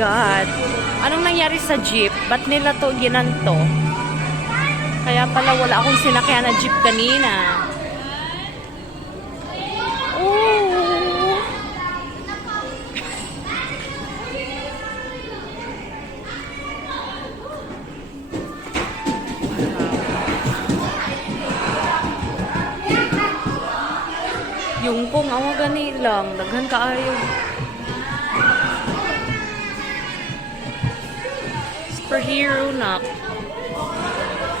God. Anong nangyari sa jeep? Ba't nila to ginanto? Kaya pala wala akong sinakyan na jeep kanina. Oh. Yung kung awa gani lang, daghan kaayo. Superhero na.